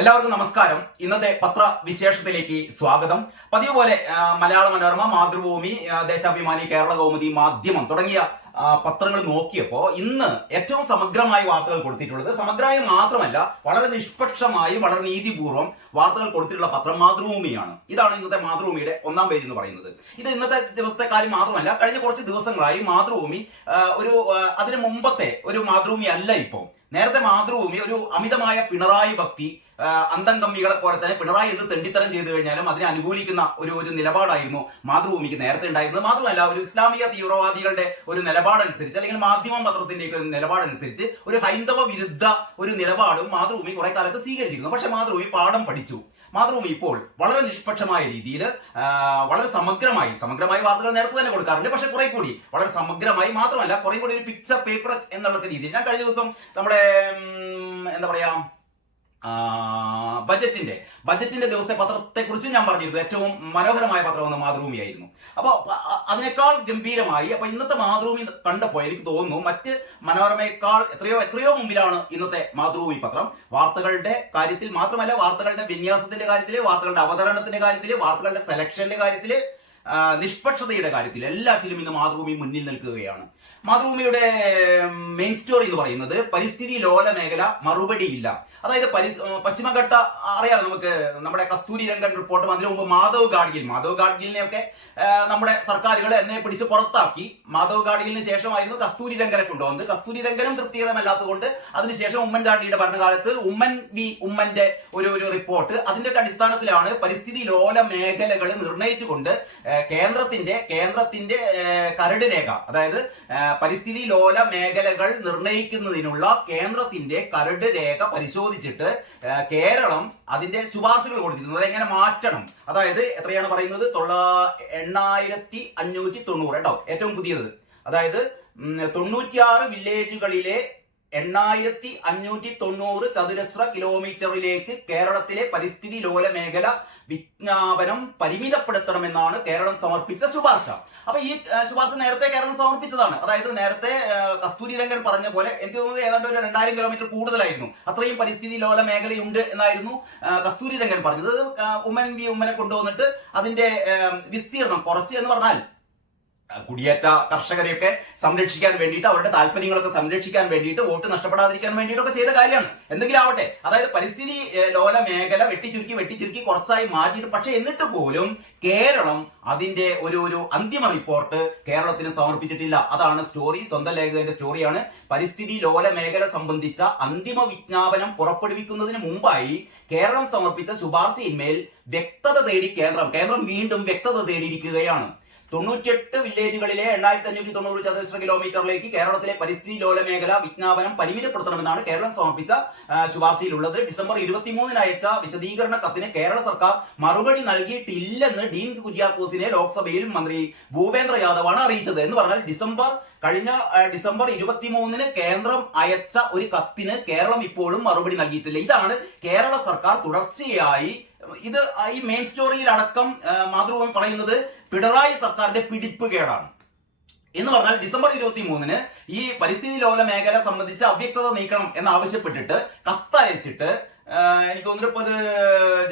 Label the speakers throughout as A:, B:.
A: എല്ലാവർക്കും നമസ്കാരം. ഇന്നത്തെ പത്ര വിശേഷത്തിലേക്ക് സ്വാഗതം. പതിവ് പോലെ മലയാള മനോരമ മാതൃഭൂമി ദേശാഭിമാനി കേരള കൗമുദി മാധ്യമം തുടങ്ങിയ പത്രങ്ങൾ നോക്കിയപ്പോൾ ഇന്ന് ഏറ്റവും സമഗ്രമായി വാർത്തകൾ കൊടുത്തിട്ടുള്ളത് സമഗ്രമായി മാത്രമല്ല വളരെ നിഷ്പക്ഷമായി വളരെ നീതിപൂർവം വാർത്തകൾ കൊടുത്തിട്ടുള്ള പത്രം മാതൃഭൂമിയാണ്. ഇതാണ് ഇന്നത്തെ മാതൃഭൂമിയുടെ ഒന്നാം പേജ് എന്ന് പറയുന്നത്. ഇത് ഇന്നത്തെ ദിവസത്തെ കാര്യം മാത്രമല്ല കഴിഞ്ഞ കുറച്ച് ദിവസങ്ങളായി മാതൃഭൂമി ഒരു അതിന് മുമ്പത്തെ ഒരു മാതൃഭൂമി അല്ല ഇപ്പോൾ നേരത്തെ മാതൃഭൂമി ഒരു അമിതമായ പിണറായി ഭക്തി ആ, അന്തംഗമ്മികളെ പോലെ തന്നെ പിണറായി എന്ത് തെണ്ടിത്തരം ചെയ്തു കഴിഞ്ഞാലും അതിനെ അനുകൂലിക്കുന്ന ഒരു ഒരു നിലപാടായിരുന്നു മാതൃഭൂമിക്ക് നേരത്തെ ഉണ്ടായിരുന്നത്. മാത്രമല്ല ഒരു ഇസ്ലാമിക തീവ്രവാദികളുടെ ഒരു നിലപാടനുസരിച്ച് അല്ലെങ്കിൽ മാധ്യമ പത്രത്തിന്റെ ഒക്കെ നിലപാടനുസരിച്ച് ഒരു ഹൈന്ദവ വിരുദ്ധ ഒരു നിലപാടും മാതൃഭൂമി കുറെ കാലത്ത് സ്വീകരിച്ചിരുന്നു. പക്ഷെ മാതൃഭൂമി പാഠം പഠിച്ചു. മാതൃഭൂമി ഇപ്പോൾ വളരെ നിഷ്പക്ഷമായ രീതിയിൽ വളരെ സമഗ്രമായി സമഗ്രമായി വാർത്തകൾ നേരത്തെ തന്നെ കൊടുക്കാറുണ്ട്. പക്ഷെ കുറെ കൂടി വളരെ സമഗ്രമായി മാത്രമല്ല കുറെ കൂടി ഒരു പിക്ചർ പേപ്പർ എന്നുള്ള രീതിയിൽ. ഞാൻ കഴിഞ്ഞ ദിവസം നമ്മുടെ എന്താ പറയാ ബജറ്റിന്റെ ബജറ്റിന്റെ ദിവസത്തെ പത്രത്തെ കുറിച്ചും ഞാൻ പറഞ്ഞിരുന്നു. ഏറ്റവും മനോഹരമായ പത്രം എന്ന് മാതൃഭൂമിയായിരുന്നു. അപ്പോൾ അതിനേക്കാൾ ഗംഭീരമായി അപ്പൊ ഇന്നത്തെ മാതൃഭൂമി കണ്ടപ്പോൾ എനിക്ക് തോന്നുന്നു മറ്റ് മനോരമയേക്കാൾ എത്രയോ എത്രയോ മുമ്പിലാണ് ഇന്നത്തെ മാതൃഭൂമി പത്രം. വാർത്തകളുടെ കാര്യത്തിൽ മാത്രമല്ല വാർത്തകളുടെ വിന്യാസത്തിന്റെ കാര്യത്തിൽ വാർത്തകളുടെ അവതരണത്തിന്റെ കാര്യത്തിൽ വാർത്തകളുടെ സെലക്ഷന്റെ കാര്യത്തിൽ നിഷ്പക്ഷതയുടെ കാര്യത്തിൽ എല്ലാറ്റിലും ഇന്ന് മാതൃഭൂമി മുന്നിൽ നിൽക്കുകയാണ്. മാതൃഭൂമിയുടെ മെയിൻ സ്റ്റോറി എന്ന് പറയുന്നത് പരിസ്ഥിതി ലോല മേഖല മറുപടിയില്ല അതായത് പരി പശ്ചിമഘട്ട അറിയാം നമുക്ക് നമ്മുടെ കസ്തൂരി രംഗൻ റിപ്പോർട്ടും അതിനു മുമ്പ് മാധവ് ഗാഡ്ഗിൽ. മാധവ് ഗാഡ്ഗിലിനെ ഒക്കെ നമ്മുടെ സർക്കാരുകൾ എന്നെ പിടിച്ച് പുറത്താക്കി. മാധവ് ഗാഡ്ഗിലിന് ശേഷമായിരുന്നു കസ്തൂരി രംഗനെ കൊണ്ടുവന്നത്. കസ്തൂരി രംഗനും തൃപ്തികരമല്ലാത്തതുകൊണ്ട് അതിനുശേഷം ഉമ്മൻചാണ്ടിയുടെ ഭരണകാലത്ത് ഉമ്മൻ വി ഉമ്മന്റെ ഒരു ഒരു റിപ്പോർട്ട് അതിന്റെ അടിസ്ഥാനത്തിലാണ് പരിസ്ഥിതി ലോല മേഖലകൾ നിർണയിച്ചുകൊണ്ട് കേന്ദ്രത്തിന്റെ കേന്ദ്രത്തിന്റെ കരട് രേഖ. അതായത് പരിസ്ഥിതി ലോല മേഖലകൾ നിർണയിക്കുന്നതിനുള്ള കേന്ദ്രത്തിന്റെ കരട് രേഖ പരിശോധിച്ചിട്ട് കേരളം അതിന്റെ ശുപാർശകൾ കൊടുത്തിരുന്നത് എങ്ങനെ മാറ്റണം? അതായത് എത്രയാണ് പറയുന്നത്? തൊള്ള എണ്ണായിരത്തി അഞ്ഞൂറ്റി തൊണ്ണൂറ് കേട്ടോ ഏറ്റവും പുതിയത്. അതായത് തൊണ്ണൂറ്റിയാറ് വില്ലേജുകളിലെ എണ്ണായിരത്തി അഞ്ഞൂറ്റി തൊണ്ണൂറ് ചതുരശ്ര കിലോമീറ്ററിലേക്ക് കേരളത്തിലെ പരിസ്ഥിതി ലോല മേഖല വിജ്ഞാപനം പരിമിതപ്പെടുത്തണമെന്നാണ് കേരളം സമർപ്പിച്ച ശുപാർശ. അപ്പൊ ഈ ശുപാർശ നേരത്തെ കേരളം സമർപ്പിച്ചതാണ്. അതായത് നേരത്തെ കസ്തൂരി രംഗൻ പറഞ്ഞ പോലെ എനിക്ക് തോന്നുന്നു ഏതാണ്ട് ഒരു രണ്ടായിരം കിലോമീറ്റർ കൂടുതലായിരുന്നു. അത്രയും പരിസ്ഥിതി ലോല മേഖലയുണ്ട് എന്നായിരുന്നു കസ്തൂരി രംഗൻ പറഞ്ഞത്. ഉമ്മൻ വി ഉമ്മനെ കൊണ്ടുവന്നിട്ട് അതിന്റെ വിസ്തീർണം കുറച്ച് എന്ന് പറഞ്ഞാൽ കുടിയേറ്റ കർഷകരെയൊക്കെ സംരക്ഷിക്കാൻ വേണ്ടിയിട്ട് അവരുടെ താല്പര്യങ്ങളൊക്കെ സംരക്ഷിക്കാൻ വേണ്ടിയിട്ട് വോട്ട് നഷ്ടപ്പെടാതിരിക്കാൻ വേണ്ടിയിട്ടൊക്കെ ചെയ്ത കാര്യമാണ്. എന്തെങ്കിലും ആവട്ടെ അതായത് പരിസ്ഥിതി ലോല മേഖല വെട്ടിച്ചുരുക്കി വെട്ടിച്ചുരുക്കി കുറച്ചായി മാറ്റിയിട്ട് പക്ഷെ എന്നിട്ട് പോലും കേരളം അതിന്റെ ഒരു ഒരു അന്തിമ റിപ്പോർട്ട് കേരളത്തിന് സമർപ്പിച്ചിട്ടില്ല. അതാണ് സ്റ്റോറി സ്വന്തം ലേഖകന്റെ സ്റ്റോറിയാണ്. പരിസ്ഥിതി ലോല മേഖല സംബന്ധിച്ച അന്തിമ വിജ്ഞാപനം പുറപ്പെടുവിക്കുന്നതിന് മുമ്പായി കേരളം സമർപ്പിച്ച ശുപാർശയിന്മേൽ വ്യക്തത തേടി കേന്ദ്രം കേന്ദ്രം വീണ്ടും വ്യക്തത തേടിയിരിക്കുകയാണ്. തൊണ്ണൂറ്റിയെട്ട് വില്ലേജുകളിലെ എണ്ണായിരത്തി അഞ്ഞൂറ്റി തൊണ്ണൂറ് ചതുരശ്ര കിലോമീറ്ററിലേക്ക് കേരളത്തിലെ പരിസ്ഥിതി ലോല മേഖല വിജ്ഞാപനം പരിമിതപ്പെടുത്തണമെന്നാണ് കേരളം സമർപ്പിച്ച ശുപാർശയിലുള്ളത്. ഡിസംബർ ഇരുപത്തിമൂന്നിന് അയച്ച വിശദീകരണ കത്തിന് കേരള സർക്കാർ മറുപടി നൽകിയിട്ടില്ലെന്ന് ഡീൻ കുര്യാക്കോസിനെ ലോക്സഭയിൽ മന്ത്രി ഭൂപേന്ദ്ര യാദവാണ് അറിയിച്ചത് എന്ന് പറഞ്ഞാൽ ഡിസംബർ കഴിഞ്ഞ ഡിസംബർ ഇരുപത്തിമൂന്നിന് കേന്ദ്രം അയച്ച ഒരു കത്തിന് കേരളം ഇപ്പോഴും മറുപടി നൽകിയിട്ടില്ല. ഇതാണ് കേരള സർക്കാർ തുടർച്ചയായി ഇത് ഈ മെയിൻ സ്റ്റോറിയിൽ അടക്കം മാതൃഭൂമി പറയുന്നത് പിണറായി സർക്കാരിന്റെ പിടിപ്പ് കേടാണ്. എന്ന് പറഞ്ഞാൽ ഡിസംബർ ഇരുപത്തി മൂന്നിന് ഈ പരിസ്ഥിതി ലോല മേഖല സംബന്ധിച്ച് അവ്യക്തത നീക്കണം എന്നാവശ്യപ്പെട്ടിട്ട് കത്തയച്ചിട്ട് എനിക്ക് തോന്നുന്നു അത്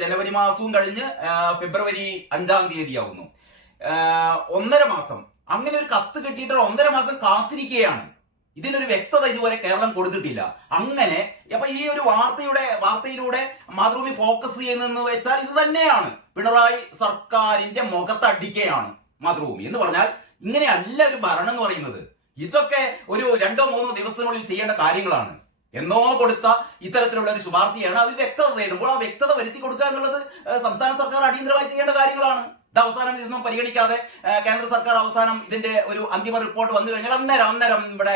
A: ജനുവരി മാസവും കഴിഞ്ഞ് ഫെബ്രുവരി അഞ്ചാം തീയതി ആവുന്നു ഒന്നര മാസം. അങ്ങനെ ഒരു കത്ത് കിട്ടിയിട്ട് ഒന്നര മാസം കാത്തിരിക്കുകയാണ്. ഇതിനൊരു വ്യക്തത ഇതുവരെ കേരളം കൊടുത്തിട്ടില്ല. അങ്ങനെ അപ്പൊ ഈ ഒരു വാർത്തയുടെ വാർത്തയിലൂടെ മാതൃഭൂമി ഫോക്കസ് ചെയ്യുന്നതെന്ന് വെച്ചാൽ ഇത് തന്നെയാണ്. പിണറായി സർക്കാരിന്റെ മുഖത്തടിക്കുകയാണ് മാതൃഭൂമി. എന്ന് പറഞ്ഞാൽ ഇങ്ങനെയല്ല ഒരു ഭരണം എന്ന് പറയുന്നത്. ഇതൊക്കെ ഒരു രണ്ടോ മൂന്നോ ദിവസത്തിനുള്ളിൽ ചെയ്യേണ്ട കാര്യങ്ങളാണ്. എന്നോ കൊടുത്ത ഇത്തരത്തിലുള്ള ഒരു ശുപാർശയാണ് അതിൽ വ്യക്തത തേടുമ്പോൾ ആ വ്യക്തത വരുത്തി കൊടുക്കുക എന്നുള്ളത് സംസ്ഥാന സർക്കാർ അടിയന്തരമായി ചെയ്യേണ്ട കാര്യങ്ങളാണ്. ഇത് അവസാനം ഇതൊന്നും പരിഗണിക്കാതെ കേന്ദ്ര സർക്കാർ അവസാനം ഇതിന്റെ ഒരു അന്തിമ റിപ്പോർട്ട് വന്നു കഴിഞ്ഞാൽ അന്നേരം അന്നേരം ഇവിടെ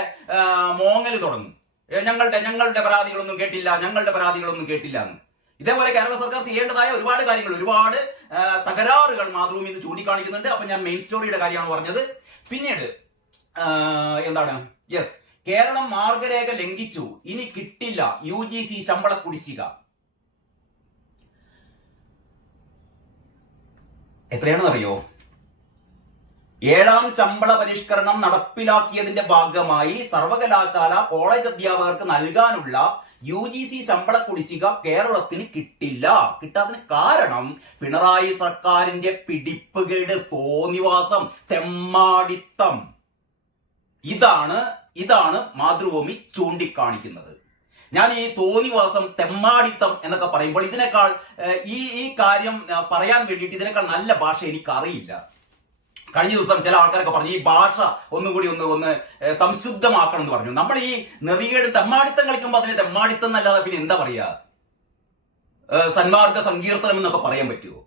A: മോങ്ങൽ തുടങ്ങും. ഞങ്ങളുടെ ഞങ്ങളുടെ പരാതികളൊന്നും കേട്ടില്ല ഞങ്ങളുടെ പരാതികളൊന്നും കേട്ടില്ല എന്ന്. ഇതേപോലെ കേരള സർക്കാർ ചെയ്യേണ്ടതായ ഒരുപാട് കാര്യങ്ങൾ ഒരുപാട് തകരാറുകൾ മാതൃഭൂമി ഇന്ന് ചൂണ്ടിക്കാണിക്കുന്നുണ്ട്. അപ്പൊ ഞാൻ മെയിൻ സ്റ്റോറിയുടെ കാര്യമാണ് പറഞ്ഞത്. പിന്നീട് എന്താണ്? യെസ് കേരളം മാർഗരേഖ ലംഘിച്ചു. ഇനി കിട്ടില്ല. യു ജി സി ശമ്പള കുടിശ്ശിക. എത്രയാണെന്നറിയോ? ഏഴാം ശമ്പള പരിഷ്കരണം നടപ്പിലാക്കിയതിന്റെ ഭാഗമായി സർവകലാശാല കോളേജ് അധ്യാപകർക്ക് നൽകാനുള്ള യു ജി സി ശമ്പള കുടിശ്ശിക കേരളത്തിന് കിട്ടില്ല. കിട്ടാതിന് കാരണം പിണറായി സർക്കാരിന്റെ പിടിപ്പുകേട് തോന്നിവാസം തെമ്മാടിത്തം. ഇതാണ് ഇതാണ് മാതൃഭൂമി ചൂണ്ടിക്കാണിക്കുന്നത്. ഞാൻ ഈ തോന്നിവാസം തെമ്മാടിത്തം എന്നൊക്കെ പറയുമ്പോൾ ഇതിനേക്കാൾ ഈ ഈ കാര്യം പറയാൻ വേണ്ടിയിട്ട് ഇതിനേക്കാൾ നല്ല ഭാഷ എനിക്ക് അറിയില്ല കഴിഞ്ഞ ദിവസം ചില ആൾക്കാരൊക്കെ പറഞ്ഞു ഈ ഭാഷ ഒന്നുകൂടി ഒന്ന് ഒന്ന് സംശുദ്ധമാക്കണം എന്ന് പറഞ്ഞു. നമ്മൾ ഈ നെറികേട് തെമ്മാടിത്തം കളിക്കുമ്പോൾ അതിന് തെമ്മാടിത്തം എന്നല്ലാതെ പിന്നെ എന്താ പറയാ? ഏഹ്, സന്മാർഗ സങ്കീർത്തനം എന്നൊക്കെ പറയാൻ പറ്റുമോ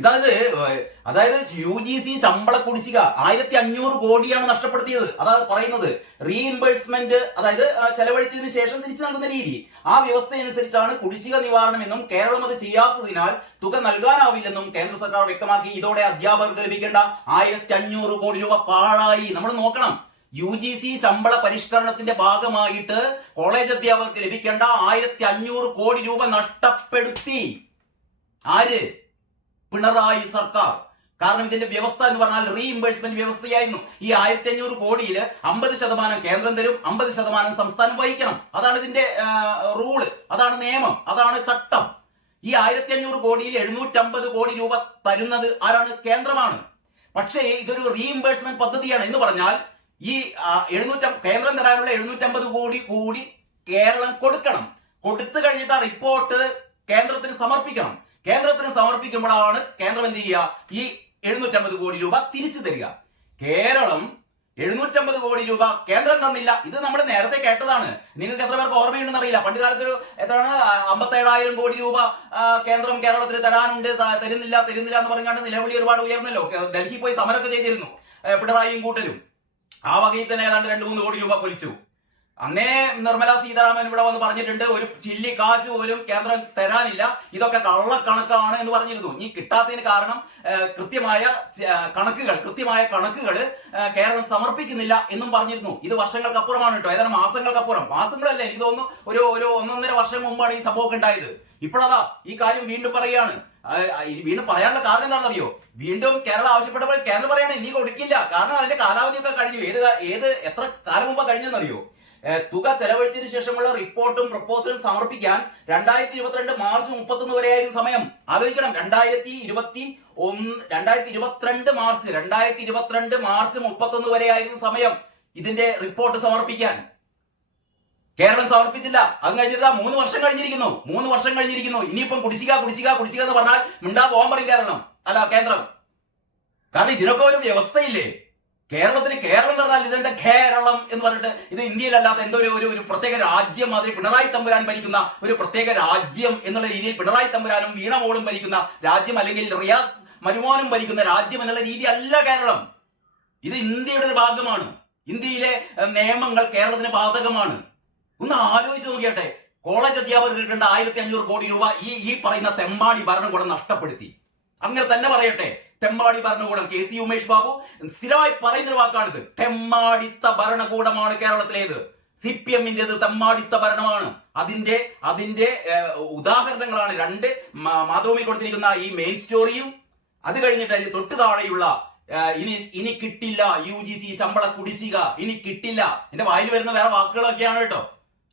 A: ഇതായത് അതായത് യു ജി സി ശമ്പള കുടിശ്ശിക ആയിരത്തി അഞ്ഞൂറ് കോടിയാണ് നഷ്ടപ്പെടുത്തിയത്. അതാ പറയുന്നത്. റീഇംബേഴ്സ്മെന്റ് അതായത് ചെലവഴിച്ചതിന് ശേഷം തിരിച്ചു നൽകുന്ന രീതി. ആ വ്യവസ്ഥയനുസരിച്ചാണ് കുടിശ്ശിക നിവാരണം എന്നും കേരളം അത് ചെയ്യാത്തതിനാൽ തുക നൽകാനാവില്ലെന്നും കേന്ദ്ര സർക്കാർ വ്യക്തമാക്കി. ഇതോടെ അധ്യാപകർക്ക് ലഭിക്കേണ്ട ആയിരത്തി അഞ്ഞൂറ് കോടി രൂപ പാഴായി. നമ്മൾ നോക്കണം. യു ജി സി ശമ്പള പരിഷ്കരണത്തിന്റെ ഭാഗമായിട്ട് കോളേജ് അധ്യാപകർക്ക് ലഭിക്കേണ്ട ആയിരത്തി അഞ്ഞൂറ് കോടി രൂപ നഷ്ടപ്പെടുത്തി. ആര്? പിണറായി സർക്കാർ. കാരണം ഇതിന്റെ വ്യവസ്ഥ എന്ന് പറഞ്ഞാൽ റീഇംബേഴ്സ്മെന്റ് വ്യവസ്ഥയായിരുന്നു. ഈ ആയിരത്തി അഞ്ഞൂറ് കോടിയിൽ അമ്പത് ശതമാനം കേന്ദ്രം തരും അമ്പത് ശതമാനം സംസ്ഥാനം വഹിക്കണം. അതാണ് ഇതിന്റെ റൂൾ അതാണ് നിയമം. അതാണ് ചട്ടം. ഈ ആയിരത്തി അഞ്ഞൂറ് കോടിയിൽ എഴുന്നൂറ്റമ്പത് കോടി രൂപ തരുന്നത് ആരാണ്? കേന്ദ്രമാണ്. പക്ഷേ ഇതൊരു റീഇംബേഴ്സ്മെന്റ് പദ്ധതിയാണ് എന്ന് പറഞ്ഞാൽ ഈ എഴുന്നൂറ്റ കേന്ദ്രം തരാനുള്ള എഴുന്നൂറ്റമ്പത് കോടി കൂടി കേരളം കൊടുക്കണം. കൊടുത്തു കഴിഞ്ഞിട്ട് ആ റിപ്പോർട്ട് കേന്ദ്രത്തിന് സമർപ്പിക്കണം. കേന്ദ്രത്തിന് സമർപ്പിക്കുമ്പോഴാണ് കേന്ദ്രം എന്ത് ചെയ്യുക? ഈ എഴുന്നൂറ്റമ്പത് കോടി രൂപ തിരിച്ചു തരിക. കേരളം എഴുന്നൂറ്റമ്പത് കോടി രൂപ കേന്ദ്രം തന്നില്ല. ഇത് നമ്മൾ നേരത്തെ കേട്ടതാണ്. നിങ്ങൾക്ക് എത്ര പേർക്ക് ഓർമ്മയുണ്ടെന്ന് അറിയില്ല. പണ്ട് കാലത്ത് ഒരു എത്രയാണ് അമ്പത്തേഴായിരം കോടി രൂപ കേന്ദ്രം കേരളത്തിന് തരാനുണ്ട്. തരുന്നില്ല തരുന്നില്ല എന്ന് പറഞ്ഞാണ്ട് നിലവിളി ഒരുപാട് ഉയർന്നല്ലോ. ഡൽഹി പോയി സമരമൊക്കെ ചെയ്തിരുന്നു. പിണറായിയും കൂട്ടരും. ആ വകയിൽ തന്നെ ഏതാണ്ട് രണ്ട് മൂന്ന് കോടി രൂപ കൊലിച്ചു. അന്നേ നിർമ്മല സീതാരാമൻ ഇവിടെ വന്ന് പറഞ്ഞിട്ടുണ്ട് ഒരു ചില്ലി കാശ് പോലും കേന്ദ്രം തരാനില്ല ഇതൊക്കെ കള്ളക്കണക്കാണ് എന്ന് പറഞ്ഞിരുന്നു. ഈ കിട്ടാത്തതിന് കാരണം കൃത്യമായ കണക്കുകൾ കൃത്യമായ കണക്കുകൾ കേരളം സമർപ്പിക്കുന്നില്ല എന്നും പറഞ്ഞിരുന്നു. ഇത് വർഷങ്ങൾക്കപ്പുറമാണ് കേട്ടോ. ഏതാണ്ട് മാസങ്ങൾക്കപ്പുറം. മാസങ്ങളല്ലേ എനിക്ക് തോന്നുന്നു ഒരു ഒരു ഒന്നൊന്നര വർഷം മുമ്പാണ് ഈ സംഭവം ഉണ്ടായത്. ഇപ്പോഴതാ ഈ കാര്യം വീണ്ടും പറയുകയാണ്. വീണ്ടും പറയാനുള്ള കാരണം എന്താണെന്നറിയോ? വീണ്ടും കേരളം ആവശ്യപ്പെട്ടപ്പോൾ കേന്ദ്രം പറയാണ് ഇനി കൊടുക്കില്ല. കാരണം അതിന്റെ കാലാവധിയൊക്കെ കഴിഞ്ഞു. ഏത് ഏത് എത്ര കാലം മുമ്പ് കഴിഞ്ഞെന്നറിയോ? തുക ചെലവഴിച്ചതിന് ശേഷമുള്ള റിപ്പോർട്ടും പ്രപ്പോസലും സമർപ്പിക്കാൻ രണ്ടായിരത്തി ഇരുപത്തിരണ്ട് മാർച്ച് മുപ്പത്തൊന്ന് വരെയായിരുന്നു സമയം. ആലോചിക്കണം രണ്ടായിരത്തി ഇരുപത്തി ഒന്ന് രണ്ടായിരത്തി ഇരുപത്തിരണ്ട് മാർച്ച് രണ്ടായിരത്തി ഇരുപത്തിരണ്ട് മാർച്ച് മുപ്പത്തൊന്ന് വരെയായിരുന്നു സമയം. ഇതിന്റെ റിപ്പോർട്ട് സമർപ്പിക്കാൻ. കേരളം സമർപ്പിച്ചില്ല. അത് കഴിഞ്ഞിട്ട് മൂന്ന് വർഷം കഴിഞ്ഞിരിക്കുന്നു. മൂന്ന് വർഷം കഴിഞ്ഞിരിക്കുന്നു. ഇനിയിപ്പം കുടിശ്ശിക കുടിശ്ശിക കുടിശ്ശിക എന്ന് പറഞ്ഞാൽ മിണ്ടാ പോകാൻ പറയും കേരളം അല്ല കേന്ദ്രം. കാരണം ഇതിനൊക്കെ ഒരു വ്യവസ്ഥയില്ലേ? കേരളത്തിന് കേരളം പറഞ്ഞാൽ ഇതെന്താ കേരളം എന്ന് പറഞ്ഞിട്ട് ഇത് ഇന്ത്യയിലല്ലാത്ത എന്തോ ഒരു ഒരു ഒരു പ്രത്യേക രാജ്യം മാതിരി പിണറായി തമ്പുരാൻ ഭരിക്കുന്ന ഒരു പ്രത്യേക രാജ്യം എന്നുള്ള രീതിയിൽ പിണറായി തമ്പുരാനും വീണമോളും ഭരിക്കുന്ന രാജ്യം അല്ലെങ്കിൽ റിയാസ് മരുമോനും ഭരിക്കുന്ന രാജ്യം എന്നുള്ള രീതി അല്ല കേരളം. ഇത് ഇന്ത്യയുടെ ഒരു ഭാഗമാണ്. ഇന്ത്യയിലെ നിയമങ്ങൾ കേരളത്തിന് ബാധകമാണ്. ഒന്ന് ആലോചിച്ച് നോക്കിയാട്ടെ. കോളേജ് അധ്യാപകർ കിട്ടേണ്ട ആയിരത്തി അഞ്ഞൂറ് കോടി രൂപ ഈ ഈ പറയുന്ന തെമ്മാടി ഭരണകൂടം നഷ്ടപ്പെടുത്തി. അങ്ങനെ തന്നെ പറയട്ടെ. തെമ്മാടി ഭരണകൂടം. കെ സി ഉമേഷ് ബാബു സ്ഥിരമായി പറയുന്നൊരു വാക്കാണിത്. തെമ്മാടിത്ത ഭരണകൂടമാണ് കേരളത്തിലേത്. സി പി എമ്മിന്റെത് തെമ്മാടിത്ത ഭരണമാണ്. അതിന്റെ അതിന്റെ ഉദാഹരണങ്ങളാണ് രണ്ട്. മാതൃഭൂമി കൊടുത്തിരിക്കുന്ന ഈ മെയിൻ സ്റ്റോറിയും അത് കഴിഞ്ഞിട്ട് അതിന് തൊട്ട് താഴെയുള്ള ഇനി ഇനി കിട്ടില്ല യു ജി സി ശമ്പള കുടിശ്ശിക. ഇനി കിട്ടില്ല. എന്റെ വായിൽ വരുന്ന വേറെ വാക്കുകളൊക്കെയാണ് കേട്ടോ.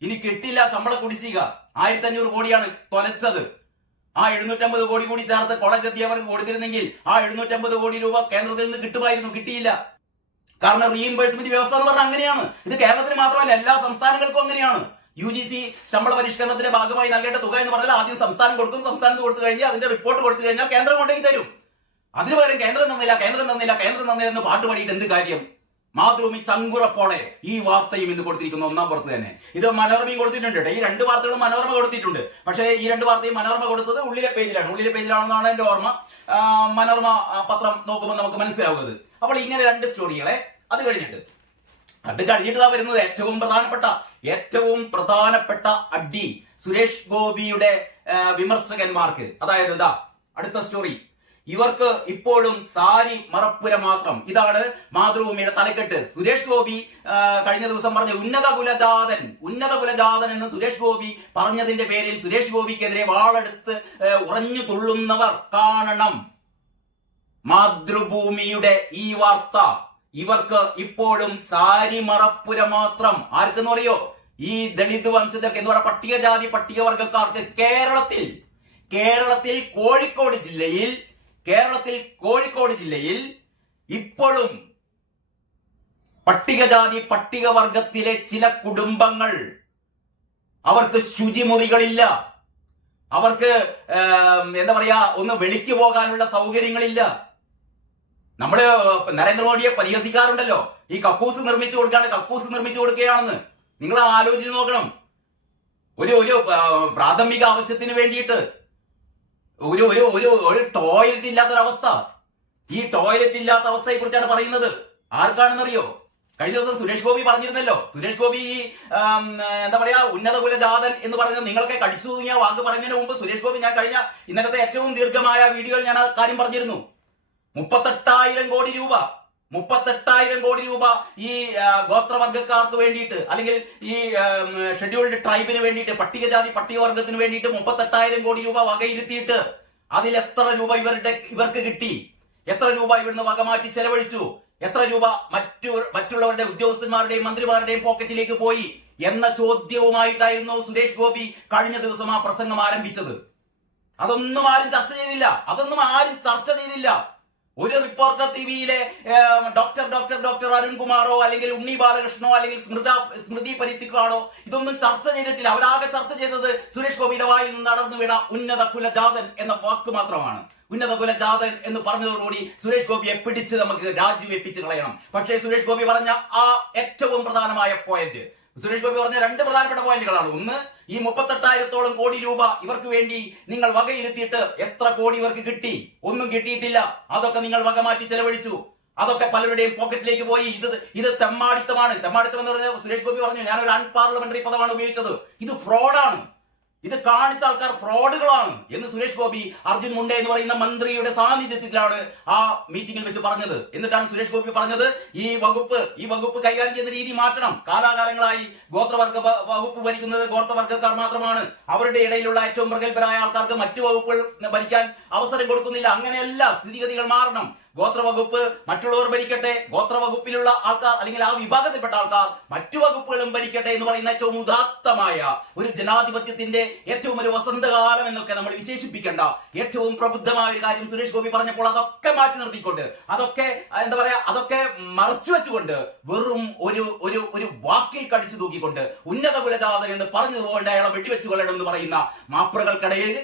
A: ഇനി കിട്ടില്ല ശമ്പള കുടിശ്ശിക. ആയിരത്തി അഞ്ഞൂറ് കോടിയാണ് തൊലച്ചത്. ആ എഴുന്നൂറ്റമ്പത് കോടി കൂടി ചേർത്ത് കോളേജ് അധ്യാപകർക്ക് കൊടുത്തിരുന്നെങ്കിൽ ആ എഴുന്നൂറ്റമ്പത് കോടി രൂപ കേന്ദ്രത്തിൽ നിന്ന് കിട്ടുമായിരുന്നു കിട്ടിയില്ല. കാരണം റീഇംബേഴ്സ്മെന്റ് വ്യവസ്ഥ എന്ന് പറഞ്ഞാൽ അങ്ങനെയാണ്. ഇത് കേരളത്തിന് മാത്രമല്ല എല്ലാ സംസ്ഥാനങ്ങൾക്കും അങ്ങനെയാണ്. യു ജി സി ശമ്പള പരിഷ്കരണത്തിന്റെ ഭാഗമായി നൽകേണ്ട തുക എന്ന് പറഞ്ഞാൽ ആദ്യം സംസ്ഥാനം കൊടുക്കും സംസ്ഥാനത്ത് കൊടുത്തു കഴിഞ്ഞാൽ അതിന്റെ റിപ്പോർട്ട് കൊടുത്തു കഴിഞ്ഞാൽ കേന്ദ്രം കൊണ്ടെങ്കിൽ തരും. അതിനു പകരം കേന്ദ്രം തന്നില്ല കേന്ദ്രം തന്നില്ല കേന്ദ്രം തന്നില്ല എന്ന് പാട്ട് പാടിയിട്ട് എന്ത് കാര്യം? മാതൃഭൂമി ചങ്കുറപ്പോടെ ഈ വാർത്തയും ഇന്ന് കൊടുത്തിരിക്കുന്ന ഒന്നാം പുറത്ത് തന്നെ. ഇത് മനോരമയും കൊടുത്തിട്ടുണ്ട്. ഈ രണ്ട് വാർത്തകളും മനോരമ കൊടുത്തിട്ടുണ്ട്. പക്ഷേ ഈ രണ്ട് വാർത്തയും മനോരമ കൊടുത്തത് ഉള്ളിലെ പേജിലാണ്. ഉള്ളിലെ പേജിലാണെന്നാണ് എന്റെ ഓർമ്മ. മനോരമ പത്രം നോക്കുമ്പോൾ നമുക്ക് മനസ്സിലാവുന്നത്. അപ്പോൾ ഇങ്ങനെ രണ്ട് സ്റ്റോറികളെ അത് കഴിഞ്ഞിട്ട്. അത് കഴിഞ്ഞിട്ട് വരുന്നത് ഏറ്റവും പ്രധാനപ്പെട്ട ഏറ്റവും പ്രധാനപ്പെട്ട അടി സുരേഷ് ഗോപിയുടെ വിമർശകന്മാർക്ക്. അതായത് ഇതാ അടുത്ത സ്റ്റോറി. ഇവർക്ക് ഇപ്പോഴും സാരി മറപ്പുര മാത്രം. ഇതാണ് മാതൃഭൂമിയുടെ തലക്കെട്ട്. സുരേഷ് ഗോപി കഴിഞ്ഞ ദിവസം പറഞ്ഞ ഉന്നത കുലജാതൻ ഉന്നത കുലജാതൻ എന്ന് സുരേഷ് ഗോപി പറഞ്ഞതിന്റെ പേരിൽ സുരേഷ് ഗോപിക്കെതിരെ വാളെടുത്ത് ഉറഞ്ഞു തുള്ളുന്നവർ കാണണം. മാതൃഭൂമിയുടെ ഈ വാർത്ത. ഇവർക്ക് ഇപ്പോഴും സാരി മറപ്പുര മാത്രം. ആർക്കെന്ന് പറയോ ഈ ദളിത് വംശജർക്ക് എന്ന് പറയുക പട്ടികജാതി പട്ടികവർഗക്കാർക്ക് കേരളത്തിൽ കേരളത്തിൽ കോഴിക്കോട് ജില്ലയിൽ കേരളത്തിൽ കോഴിക്കോട് ജില്ലയിൽ ഇപ്പോഴും പട്ടികജാതി പട്ടികവർഗത്തിലെ ചില കുടുംബങ്ങൾ അവർക്ക് ശുചിമുറികളില്ല. അവർക്ക് എന്താ പറയാ ഒന്ന് വെളിക്ക് പോകാനുള്ള സൗകര്യങ്ങളില്ല. നമ്മൾ നരേന്ദ്രമോദിയെ പരിഹസിക്കാറുണ്ടല്ലോ. ഈ കക്കൂസ് നിർമ്മിച്ചു കൊടുക്കാണ് കക്കൂസ് നിർമ്മിച്ചു കൊടുക്കുകയാണെന്ന്. നിങ്ങൾ ആലോചിച്ച് നോക്കണം. ഒരു ഒരു പ്രാഥമിക ആവശ്യത്തിന് വേണ്ടിയിട്ട് ഒരു ഒരു ഒരു ഒരു ടോയ്ലറ്റ് ഇല്ലാത്തൊരവസ്ഥ. ഈ ടോയ്ലറ്റ് ഇല്ലാത്ത അവസ്ഥയെ കുറിച്ചാണ് പറയുന്നത്. ആർക്കാണെന്നറിയോ? കഴിഞ്ഞ ദിവസം സുരേഷ് ഗോപി പറഞ്ഞിരുന്നല്ലോ. സുരേഷ് ഗോപി ഈ എന്താ പറയാ ഉന്നത കുലജാതൻ എന്ന് പറഞ്ഞ നിങ്ങളൊക്കെ കടിച്ചു തൂങ്ങിയ വാക്ക് പറഞ്ഞതിന് മുമ്പ് സുരേഷ് ഗോപി ഞാൻ കഴിഞ്ഞ ഇന്നലത്തെ ഏറ്റവും ദീർഘമായ വീഡിയോയിൽ ഞാൻ ആ കാര്യം പറഞ്ഞിരുന്നു. മുപ്പത്തെട്ടായിരം കോടി രൂപ. മുപ്പത്തെട്ടായിരം കോടി രൂപ ഈ ഗോത്രവർഗക്കാർക്ക് വേണ്ടിയിട്ട് അല്ലെങ്കിൽ ഈ ഷെഡ്യൂൾഡ് ട്രൈബിന് വേണ്ടിയിട്ട് പട്ടികജാതി പട്ടികവർഗത്തിന് വേണ്ടിയിട്ട് മുപ്പത്തെട്ടായിരം കോടി രൂപ വകയിരുത്തിയിട്ട് അതിൽ എത്ര രൂപ ഇവരുടെ ഇവർക്ക് കിട്ടി? എത്ര രൂപ ഇവിടുന്ന് വകമാറ്റി ചെലവഴിച്ചു? എത്ര രൂപ മറ്റു മറ്റുള്ളവരുടെ ഉദ്യോഗസ്ഥന്മാരുടെയും മന്ത്രിമാരുടെയും പോക്കറ്റിലേക്ക് പോയി? എന്ന ചോദ്യവുമായിട്ടായിരുന്നു സുരേഷ് ഗോപി കഴിഞ്ഞ ദിവസം ആ പ്രസംഗം ആരംഭിച്ചത്. അതൊന്നും ആരും ചർച്ച ചെയ്തില്ല. അതൊന്നും ആരും ചർച്ച ചെയ്തില്ല. ഒരു റിപ്പോർട്ടർ ടി വിയിലെ ഡോക്ടർ ഡോക്ടർ ഡോക്ടർ അരുൺകുമാറോ അല്ലെങ്കിൽ ഉണ്ണി ബാലകൃഷ്ണനോ അല്ലെങ്കിൽ സ്മൃത സ്മൃതി പരിത്തിക്കാണോ ഇതൊന്നും ചർച്ച ചെയ്തിട്ടില്ല. അവരാകെ ചർച്ച ചെയ്തത് സുരേഷ് ഗോപിയുടെ വായിൽ നിന്ന് നടന്നു വീണ ഉന്നത കുലജാതൻ എന്ന വാക്ക് മാത്രമാണ്. ഉന്നത കുലജാതൻ എന്ന് പറഞ്ഞതോടുകൂടി സുരേഷ് ഗോപിയെ പിടിച്ച് നമുക്ക് രാജിവെപ്പിച്ച് കളയണം. പക്ഷേ സുരേഷ് ഗോപി പറഞ്ഞ ആ ഏറ്റവും പ്രധാനമായ പോയിന്റ് സുരേഷ് ഗോപി പറഞ്ഞ രണ്ട് പ്രധാനപ്പെട്ട പോയിന്റുകളാണ്. ഒന്ന് ഈ മുപ്പത്തെട്ടായിരത്തോളം കോടി രൂപ ഇവർക്ക് വേണ്ടി നിങ്ങൾ വകയിരുത്തിയിട്ട് എത്ര കോടി ഇവർക്ക് കിട്ടി? ഒന്നും കിട്ടിയിട്ടില്ല. അതൊക്കെ നിങ്ങൾ വക മാറ്റി ചെലവഴിച്ചു. അതൊക്കെ പലരുടെയും പോക്കറ്റിലേക്ക് പോയി. ഇത് ഇത് തെമ്മാടിത്തമാണ്. തെമ്മാടിത്തം എന്ന് പറഞ്ഞാൽ സുരേഷ് ഗോപി പറഞ്ഞു ഞാൻ ഒരു അൺപാർലമെന്ററി പദമാണ് ഉപയോഗിച്ചത്. ഇത് ഫ്രോഡാണ്. ഇത് കാണിച്ച ആൾക്കാർ ഫ്രോഡുകളാണ് എന്ന് സുരേഷ് ഗോപി അർജുൻ മുണ്ട എന്ന് പറയുന്ന മന്ത്രിയുടെ സാന്നിധ്യത്തിലാണ് ആ മീറ്റിംഗിൽ വെച്ച് പറഞ്ഞത്. എന്നിട്ടാണ് സുരേഷ് ഗോപി പറഞ്ഞത് ഈ വകുപ്പ് ഈ വകുപ്പ് കൈകാര്യം ചെയ്യുന്ന രീതി മാറ്റണം. കാലാകാലങ്ങളായി ഗോത്രവർഗ വകുപ്പ് ഭരിക്കുന്നത് ഗോത്രവർഗക്കാർ മാത്രമാണ്. അവരുടെ ഇടയിലുള്ള ഏറ്റവും പ്രഗത്ഭരായ ആൾക്കാർക്ക് മറ്റു വകുപ്പുകൾ ഭരിക്കാൻ അവസരം കൊടുക്കുന്നില്ല. അങ്ങനെയല്ല സ്ഥിതിഗതികൾ മാറണം. ഗോത്രവകുപ്പ് മറ്റുള്ളവർ ഭരിക്കട്ടെ. ഗോത്രവകുപ്പിലുള്ള ആൾക്കാർ അല്ലെങ്കിൽ ആ വിഭാഗത്തിൽപ്പെട്ട ആൾക്കാർ മറ്റു വകുപ്പുകളും ഭരിക്കട്ടെ എന്ന് പറയുന്ന ഏറ്റവും ഉദാത്തമായ ഒരു ജനാധിപത്യത്തിന്റെ ഏറ്റവും ഒരു വസന്തകാലം എന്നൊക്കെ നമ്മൾ വിശേഷിപ്പിക്കേണ്ട. ഏറ്റവും പ്രബുദ്ധമായ ഒരു കാര്യം സുരേഷ് ഗോപി പറഞ്ഞപ്പോൾ അതൊക്കെ മാറ്റി നിർത്തിക്കൊണ്ട് അതൊക്കെ എന്താ പറയാ അതൊക്കെ മറച്ചു വെച്ചുകൊണ്ട് വെറും ഒരു ഒരു ഒരു വാക്കിൽ കടിച്ചു തൂക്കിക്കൊണ്ട് ഉന്നത കുലജാതൻ എന്ന് പറഞ്ഞു പോകേണ്ട അയാളെ വെടിവെച്ചു കൊല്ലണം എന്ന് പറയുന്ന മാപ്രകൾക്കിടയിൽ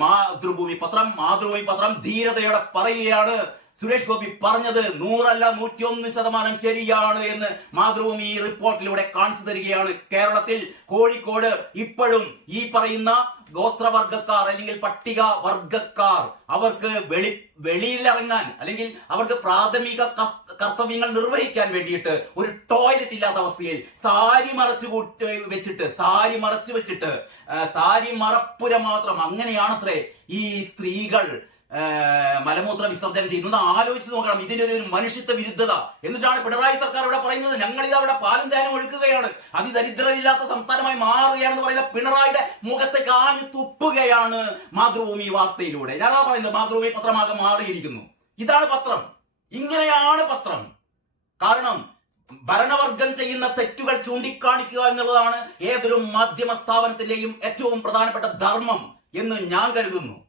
A: മാതൃഭൂമി പത്രം മാതൃഭൂമി പത്രം ധീരതയോടെ പറയുകയാണ്. സുരേഷ് ഗോപി പറഞ്ഞത് നൂറല്ല നൂറ്റിയൊന്ന് ശതമാനം ശരിയാണ് എന്ന് മാതൃഭൂമി ഈ റിപ്പോർട്ടിലൂടെ കാണിച്ചു തരികയാണ്. കേരളത്തിൽ കോഴിക്കോട് ഇപ്പോഴും ഈ പറയുന്ന ഗോത്രവർഗക്കാർ അല്ലെങ്കിൽ പട്ടിക വർഗക്കാർ അവർക്ക് വെളി വെളിയിലിറങ്ങാൻ അല്ലെങ്കിൽ അവർക്ക് പ്രാഥമിക കർത്തവ്യങ്ങൾ നിർവഹിക്കാൻ വേണ്ടിയിട്ട് ഒരു ടോയ്ലറ്റ് ഇല്ലാത്ത അവസ്ഥയിൽ സാരി മറച്ചു കൂട്ടി വെച്ചിട്ട് സാരി മറച്ചു വെച്ചിട്ട് സാരി മറപ്പുര മാത്രം അങ്ങനെയാണത്രേ ഈ സ്ത്രീകൾ മലമൂത്ര വിസർജനം ചെയ്യുന്നു. ഒന്ന് ആലോചിച്ച് നോക്കണം. ഇതിന്റെ ഒരു മനുഷ്യത്വ വിരുദ്ധത. എന്നിട്ടാണ് പിണറായി സർക്കാർ ഇവിടെ പറയുന്നത്. ഞങ്ങൾ ഇത് അവിടെ പാലും ധാനം ഒഴുക്കുകയാണ്. അതിദരിദ്രരില്ലാത്ത സംസ്ഥാനമായി മാറുകയാണെന്ന് പറയുന്ന പിണറായിയുടെ മുഖത്തെ കാഞ്ഞു തുപ്പുകയാണ് മാതൃഭൂമി വാർത്തയിലൂടെ. ഞാനാ പറയുന്നത്. മാതൃഭൂമി പത്രമാകെ മാറിയിരിക്കുന്നു. ഇതാണ് പത്രം. ഇങ്ങനെയാണ് പത്രം. കാരണം ഭരണവർഗം ചെയ്യുന്ന തെറ്റുകൾ ചൂണ്ടിക്കാണിക്കുക എന്നുള്ളതാണ് ഏതൊരു മാധ്യമ സ്ഥാപനത്തിന്റെയും ഏറ്റവും പ്രധാനപ്പെട്ട ധർമ്മം എന്ന് ഞാൻ കരുതുന്നു.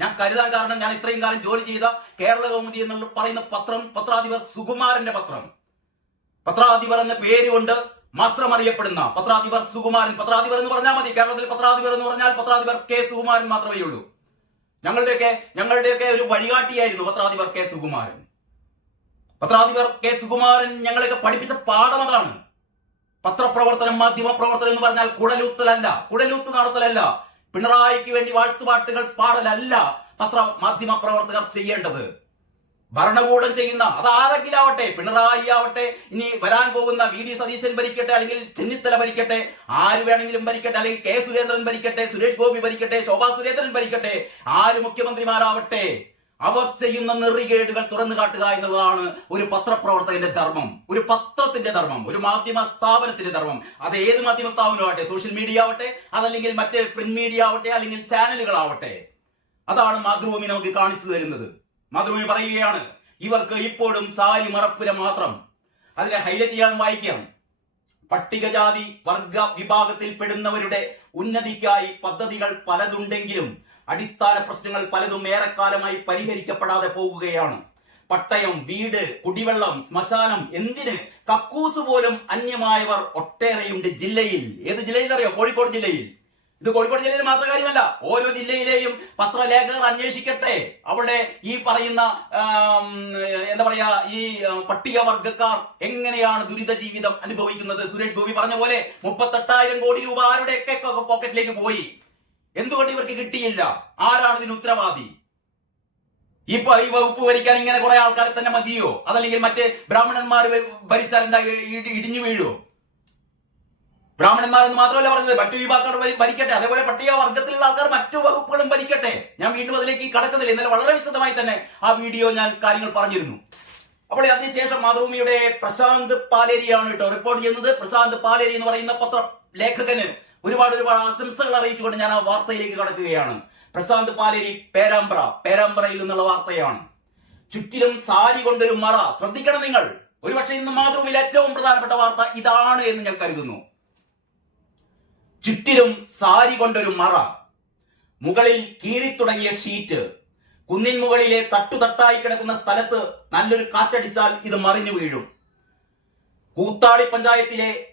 A: ഞാൻ കരുതാൻ കാരണം ഞാൻ ഇത്രയും കാലം ജോലി ചെയ്ത കേരള കൗമുദി എന്നുള്ള പറയുന്ന പത്രം പത്രാധിപർ സുകുമാരന്റെ പത്രം. പത്രാധിപർ എന്ന പേര് കൊണ്ട് മാത്രം അറിയപ്പെടുന്ന പത്രാധിപർ സുകുമാരൻ. പത്രാധിപർ എന്ന് പറഞ്ഞാൽ മതി. കേരളത്തിൽ പത്രാധിപർ എന്ന് പറഞ്ഞാൽ പത്രാധിപർ കെ സുകുമാരൻ മാത്രമേ ഉള്ളൂ. ഞങ്ങളുടെയൊക്കെ ഞങ്ങളുടെയൊക്കെ ഒരു വഴികാട്ടിയായിരുന്നു പത്രാധിപർ കെ സുകുമാരൻ. പത്രാധിപർ കെ സുകുമാരൻ ഞങ്ങളെയൊക്കെ പഠിപ്പിച്ച പാഠം അതാണ്. പത്രപ്രവർത്തനം മാധ്യമ പ്രവർത്തനം എന്ന് പറഞ്ഞാൽ കുടലൂത്തലല്ല. കുടലൂത്ത് നടത്തലല്ല. പിണറായിക്ക് വേണ്ടി വാഴ്ത്തുപാട്ടുകൾ പാടലല്ല പത്ര മാധ്യമ പ്രവർത്തകർ ചെയ്യേണ്ടത്. ഭരണകൂടം ചെയ്യുന്ന അതാരെങ്കിലും ആവട്ടെ പിണറായി ആവട്ടെ ഇനി വരാൻ പോകുന്ന വി ഡി സതീശൻ ഭരിക്കട്ടെ അല്ലെങ്കിൽ ചെന്നിത്തല ഭരിക്കട്ടെ ആര് വേണമെങ്കിലും ഭരിക്കട്ടെ അല്ലെങ്കിൽ കെ സുരേന്ദ്രൻ ഭരിക്കട്ടെ സുരേഷ് ഗോപി ഭരിക്കട്ടെ ശോഭാ സുരേന്ദ്രൻ ഭരിക്കട്ടെ ആര് മുഖ്യമന്ത്രിമാരാവട്ടെ അവർ ചെയ്യുന്ന നെറികേടുകൾ തുറന്നു കാട്ടുക എന്നുള്ളതാണ് ഒരു പത്രപ്രവർത്തകന്റെ ധർമ്മം. ഒരു പത്രത്തിന്റെ ധർമ്മം ഒരു മാധ്യമ സ്ഥാപനത്തിന്റെ ധർമ്മം. അത് ഏത് മാധ്യമ സ്ഥാപനമാവട്ടെ സോഷ്യൽ മീഡിയ ആവട്ടെ അതല്ലെങ്കിൽ മറ്റേ പ്രിന്റ് മീഡിയ ആവട്ടെ അല്ലെങ്കിൽ ചാനലുകളാവട്ടെ അതാണ് മാതൃഭൂമി നമുക്ക് കാണിച്ചു തരുന്നത്. മാതൃഭൂമി പറയുകയാണ് ഇവർക്ക് ഇപ്പോഴും സാരി മറപ്പുര മാത്രം. അതിനെ ഹൈലൈറ്റ് ചെയ്യാൻ വായിക്കാം. പട്ടികജാതി വർഗ വിഭാഗത്തിൽപ്പെടുന്നവരുടെ ഉന്നതിക്കായി പദ്ധതികൾ പലതുണ്ടെങ്കിലും അടിസ്ഥാന പ്രശ്നങ്ങൾ പലതും ഏറെക്കാലമായി പരിഹരിക്കപ്പെടാതെ പോകുകയാണ്. പട്ടയം വീട് കുടിവെള്ളം ശ്മശാനം എന്തിന് കക്കൂസ് പോലും അന്യമായവർ ഒട്ടേറെയുണ്ട് ജില്ലയിൽ. ഏത് ജില്ലയിൽ അറിയോ കോഴിക്കോട് ജില്ലയിൽ. ഇത് കോഴിക്കോട് ജില്ലയിൽ മാത്രം കാര്യമല്ല. ഓരോ ജില്ലയിലെയും പത്രലേഖകർ അന്വേഷിക്കട്ടെ. അവിടെ ഈ പറയുന്ന എന്താ പറയാ ഈ പട്ടികവർഗക്കാർ എങ്ങനെയാണ് ദുരിത ജീവിതം അനുഭവിക്കുന്നത്? സുരേഷ് ഗോപി പറഞ്ഞ പോലെ മുപ്പത്തെട്ടായിരം കോടി രൂപ ആരുടെയൊക്കെ പോക്കറ്റിലേക്ക് പോയി. എന്തുകൊണ്ട് ഇവർക്ക് കിട്ടിയില്ല? ആരാണ് ഇതിന് ഉത്തരവാദി? ഇപ്പൊ ഈ വകുപ്പ് ഭരിക്കാൻ ഇങ്ങനെ കുറെ ആൾക്കാരെ തന്നെ മതിയോ? അതല്ലെങ്കിൽ മറ്റേ ബ്രാഹ്മണന്മാർ ഭരിച്ചാൽ എന്താ ഇടിഞ്ഞു വീഴോ ബ്രാഹ്മണന്മാർ എന്ന് മാത്രമല്ല പറഞ്ഞത് മറ്റു വിഭാഗക്കാർ ഭരി- ഭരിക്കട്ടെ. അതേപോലെ പട്ടിക വർഗത്തിലുള്ള ആൾക്കാർ മറ്റു വകുപ്പുകളും ഭരിക്കട്ടെ. ഞാൻ വീണ്ടും അതിലേക്ക് കടക്കുന്നില്ല. ഇന്നലെ വളരെ വിശദമായി തന്നെ ആ വീഡിയോ ഞാൻ കാര്യങ്ങൾ പറഞ്ഞിരുന്നു. അപ്പോൾ അതിനുശേഷം മാതൃഭൂമിയുടെ പ്രശാന്ത് പാലേരിയാണ് കേട്ടോ റിപ്പോർട്ട് ചെയ്യുന്നത്. പ്രശാന്ത് പാലേരി എന്ന് പറയുന്ന പത്ര ലേഖകന് ഒരുപാട് ഒരുപാട് ആശംസകൾ അറിയിച്ചുകൊണ്ട് ഞാൻ ആ വാർത്തയിലേക്ക് കടക്കുകയാണ്. പ്രശാന്ത് പാലേരി പേരാമ്പ്ര. പേരാമ്പ്രയിൽ നിന്നുള്ള വാർത്തയാണ്. ചുറ്റിലും സാരി കൊണ്ടൊരു മറ. ശ്രദ്ധിക്കണം നിങ്ങൾ. ഒരുപക്ഷെ ഇന്ന് മാതൃഭൂമിയിൽ ഏറ്റവും പ്രധാനപ്പെട്ട വാർത്ത ഇതാണ് എന്ന് ഞാൻ കരുതുന്നു. ചുറ്റിലും സാരി കൊണ്ടൊരു മറ. മുകളിൽ കീറിത്തുടങ്ങിയ ഷീറ്റ്. കുന്നിൻ മുകളിലെ തട്ടുതട്ടായി കിടക്കുന്ന സ്ഥലത്ത് നല്ലൊരു കാറ്റടിച്ചാൽ ഇത് മറിഞ്ഞു വീഴും. കൂത്താളി പഞ്ചായത്തിലെ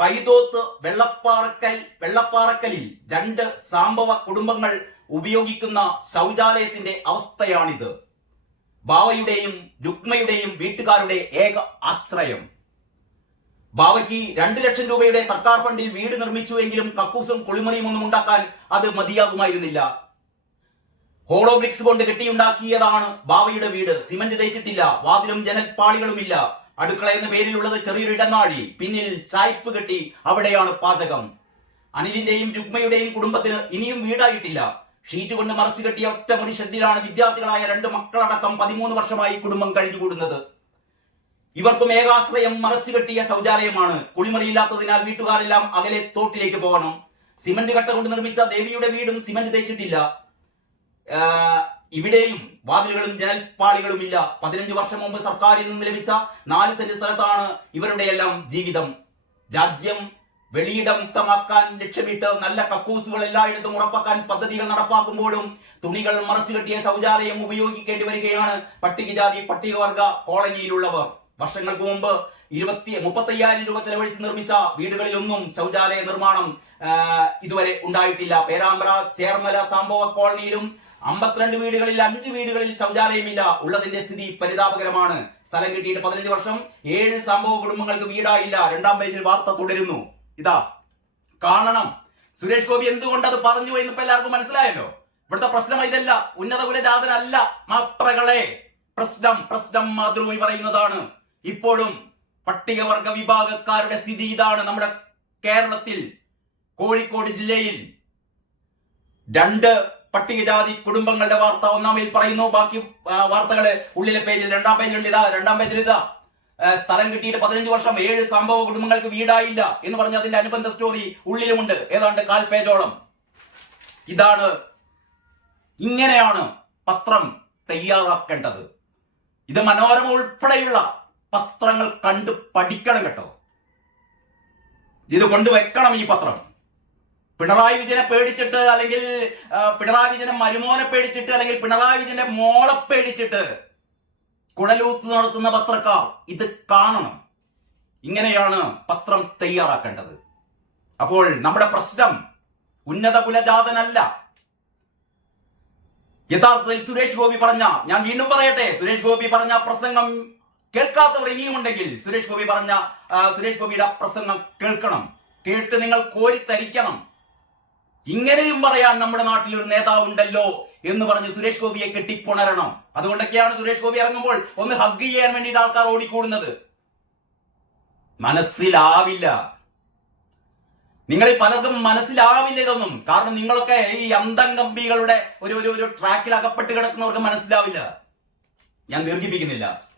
A: പൈതോത്ത് വെള്ളപ്പാറക്കൽ വെള്ളപ്പാറക്കലിൽ രണ്ട് സാമ്പവ കുടുംബങ്ങൾ ഉപയോഗിക്കുന്ന ശൗചാലയത്തിന്റെ അവസ്ഥയാണിത്. ബാവയുടെയും രുക്മയുടെയും വീട്ടുകാരുടെ ഏക ആശ്രയം. ബാവയ്ക്ക് രണ്ട് ലക്ഷം രൂപയുടെ സർക്കാർ ഫണ്ടിൽ വീട് നിർമ്മിച്ചുവെങ്കിലും കക്കൂസും കുളിമുറിയും ഒന്നും ഉണ്ടാക്കാൻ അത് മതിയാകുമായിരുന്നില്ല. ഹോളോബ്രിക്സ് കൊണ്ട് കെട്ടിയുണ്ടാക്കിയതാണ് ബാവയുടെ വീട്. സിമന്റ് തേച്ചിട്ടില്ല വാതിലും ജനൽപ്പാളികളുമില്ല. അടുക്കള എന്ന പേരിലുള്ളത് ചെറിയൊരു ഇടനാഴി പിന്നിൽ ചായ്പ് കെട്ടി അവിടെയാണ് പാചകം. അനിലിന്റെയും രുക്മയുടെയും കുടുംബത്തിന് ഇനിയും വീടായിട്ടില്ല. ഷീറ്റ് കൊണ്ട് മറച്ചു കെട്ടിയ ഒറ്റ ഷെഡിലാണ് വിദ്യാർത്ഥികളായ രണ്ട് മക്കളടക്കം പതിമൂന്ന് വർഷമായി കുടുംബം കഴിഞ്ഞുകൂടുന്നത്. ഇവർക്കും ഏകാശ്രയം മറച്ചു കെട്ടിയ ശൗചാലയമാണ്. കുളിമുറിയില്ലാത്തതിനാൽ വീട്ടുകാരെല്ലാം അകലെ തോട്ടിലേക്ക് പോകണം. സിമന്റ് കട്ട കൊണ്ട് നിർമ്മിച്ച ദേവിയുടെ വീടും സിമന്റ് തേച്ചിട്ടില്ല. ഇവിടെയും വാതിലുകളും ജനൽപ്പാളികളും ഇല്ല. പതിനഞ്ച് വർഷം മുമ്പ് സർക്കാരിൽ നിന്ന് ലഭിച്ച നാല് സെന്റ് സ്ഥലത്താണ് ഇവരുടെ എല്ലാം ജീവിതം. രാജ്യം വെളിയിട മുക്തമാക്കാൻ ലക്ഷ്യമിട്ട് നല്ല കക്കൂസുകൾ എല്ലായിടത്തും ഉറപ്പാക്കാൻ പദ്ധതികൾ നടപ്പാക്കുമ്പോഴും തുണികൾ മറച്ചു കെട്ടിയ ശൗചാലയം ഉപയോഗിക്കേണ്ടി വരികയാണ് പട്ടികജാതി പട്ടികവർഗ കോളനിയിലുള്ളവർ. വർഷങ്ങൾക്ക് മുമ്പ് ഇരുപത്തി മുപ്പത്തയ്യായിരം രൂപ ചെലവഴിച്ച് നിർമ്മിച്ച വീടുകളിലൊന്നും ശൗചാലയ നിർമ്മാണം ഇതുവരെ ഉണ്ടായിട്ടില്ല. പേരാമ്പ്ര ചേർമല സംഭവ കോളനിയിലും അമ്പത്തിരണ്ട് വീടുകളിൽ അഞ്ച് വീടുകളിൽ ശൗചാലയമില്ല. ഉള്ളതിന്റെ സ്ഥിതി പരിതാപകരമാണ്. സ്ഥലം കിട്ടിയിട്ട് പതിനഞ്ച് വർഷം ഏഴ് സംഭവ കുടുംബങ്ങൾക്ക് വീടായില്ല. രണ്ടാം പേജിൽ വാർത്ത തുടരുന്നു. ഇതാ കാണണം. സുരേഷ് ഗോപി എന്തുകൊണ്ട് അത് പറഞ്ഞു എന്ന് ഇപ്പൊ എല്ലാവർക്കും മനസ്സിലായല്ലോ. ഇവിടുത്തെ പ്രശ്നം ഇതല്ല. ഉന്നത കുലജാതനല്ല മാപ്രകളെ പ്രശ്നം പ്രശ്നം മാതൃഭൂമി പറയുന്നതാണ്. ഇപ്പോഴും പട്ടികവർഗ വിഭാഗക്കാരുടെ സ്ഥിതി ഇതാണ് നമ്മുടെ കേരളത്തിൽ. കോഴിക്കോട് ജില്ലയിൽ രണ്ട് പട്ടികജാതി കുടുംബങ്ങളുടെ വാർത്ത ഒന്നാം പേജിൽ പറയുന്നു. ബാക്കി വാർത്തകൾ ഉള്ളിലെ പേജിൽ രണ്ടാം പേജിലുണ്ട്. ഇതാ രണ്ടാം പേജിൽ ഇതാ. സ്ഥലം കിട്ടിയിട്ട് പതിനഞ്ച് വർഷം ഏഴ് സംഭവ കുടുംബങ്ങൾക്ക് വീടായില്ല എന്ന് പറഞ്ഞ അതിന്റെ അനുബന്ധ സ്റ്റോറി ഉള്ളിലുമുണ്ട്. ഏതാണ്ട് കാൽ പേജോളം. ഇതാണ് ഇങ്ങനെയാണ് പത്രം തയ്യാറാക്കേണ്ടത്. ഇത് മനോരമ ഉൾപ്പെടെയുള്ള പത്രങ്ങൾ കണ്ട് പഠിക്കണം കേട്ടോ. ഇത് കൊണ്ടുവെക്കണം ഈ പത്രം. പിണറായി വിജയനെ പേടിച്ചിട്ട് അല്ലെങ്കിൽ പിണറായി വിജയനെ മരുമോനെ പേടിച്ചിട്ട് അല്ലെങ്കിൽ പിണറായി വിജയന്റെ മോളെ പേടിച്ചിട്ട് കുഴലൂത്ത് നടത്തുന്ന പത്രക്കാർ ഇത് കാണണം. ഇങ്ങനെയാണ് പത്രം തയ്യാറാക്കേണ്ടത്. അപ്പോൾ നമ്മുടെ പ്രശ്നം ഉന്നത കുലജാതനല്ല. യഥാർത്ഥത്തിൽ സുരേഷ് ഗോപി പറഞ്ഞ ഞാൻ വീണ്ടും പറയട്ടെ സുരേഷ് ഗോപി പറഞ്ഞ പ്രസംഗം കേൾക്കാത്തവർ ഇനിയുമുണ്ടെങ്കിൽ സുരേഷ് ഗോപി പറഞ്ഞ സുരേഷ് ഗോപിയുടെ പ്രസംഗം കേൾക്കണം. കേട്ട് നിങ്ങൾ കോരിത്തരിക്കണം. ഇങ്ങനെയും പറയാൻ നമ്മുടെ നാട്ടിൽ ഒരു നേതാവ് ഉണ്ടല്ലോ എന്ന് പറഞ്ഞ് സുരേഷ് ഗോപിയെ കെട്ടിപ്പുണരണം. അതുകൊണ്ടൊക്കെയാണ് സുരേഷ് ഗോപി ഇറങ്ങുമ്പോൾ ഒന്ന് ഹഗ് ചെയ്യാൻ വേണ്ടിയിട്ട് ആൾക്കാർ ഓടിക്കൂടുന്നത്. മനസ്സിലാവില്ല. നിങ്ങളിൽ പലർക്കും മനസ്സിലാവില്ല ഇതൊന്നും. കാരണം നിങ്ങളൊക്കെ ഈ അന്തം കമ്പികളുടെ ഒരു ഒരു ഒരു ട്രാക്കിൽ അകപ്പെട്ട് കിടക്കുന്നവർക്ക് മനസ്സിലാവില്ല. ഞാൻ ദീർഘിപ്പിക്കുന്നില്ല.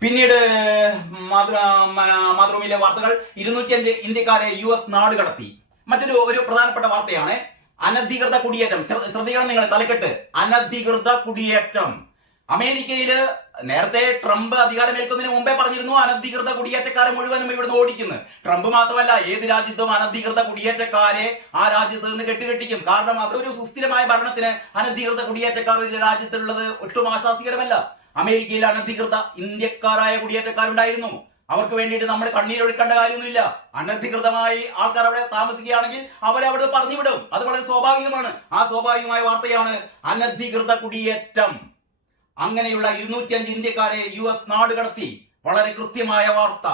A: പിന്നീട് മാതൃഭൂമിയിലെ വാർത്തകൾ. ഇരുന്നൂറ്റിയഞ്ച് ഇന്ത്യക്കാരെ യു എസ് നാട് കടത്തി മറ്റൊരു ഒരു പ്രധാനപ്പെട്ട വാർത്തയാണ്. അനധികൃത കുടിയേറ്റം. ശ്രദ്ധിക്കണം നിങ്ങൾ തലക്കെട്ട്. അനധികൃത കുടിയേറ്റം. അമേരിക്കയിൽ നേരത്തെ ട്രംപ് അധികാരമേൽക്കുന്നതിന് മുമ്പേ പറഞ്ഞിരുന്നു അനധികൃത കുടിയേറ്റക്കാരെ മുഴുവനും ഇവിടുന്ന് ഓടിക്കുന്നു. ട്രംപ് മാത്രമല്ല ഏത് രാജ്യത്തും അനധികൃത കുടിയേറ്റക്കാരെ ആ രാജ്യത്ത് നിന്ന് കെട്ടുകെട്ടിക്കും കാരണം അതൊരു സുസ്ഥിരമായ ഭരണത്തിന് അനധികൃത കുടിയേറ്റക്കാർ ഒരു രാജ്യത്തുള്ളത് ഒട്ടും ആശാസ്യകരമല്ല അമേരിക്കയിൽ അനധികൃത ഇന്ത്യക്കാരായ കുടിയേറ്റക്കാരുണ്ടായിരുന്നു. അവർക്ക് വേണ്ടിയിട്ട് നമ്മൾ കണ്ണീരൊഴുക്കേണ്ട കാര്യമൊന്നുമില്ല. അനധികൃതമായി ആൾക്കാർ അവിടെ താമസിക്കുകയാണെങ്കിൽ അവരെ അവിടെ പറഞ്ഞു വിടും അത് വളരെ സ്വാഭാവികമാണ്. ആ സ്വാഭാവികമായ വാർത്തയാണ് അനധികൃത കുടിയേറ്റം. അങ്ങനെയുള്ള ഇരുന്നൂറ്റിയഞ്ച് ഇന്ത്യക്കാരെ യു എസ് നാട് കടത്തി. വളരെ കൃത്യമായ വാർത്ത.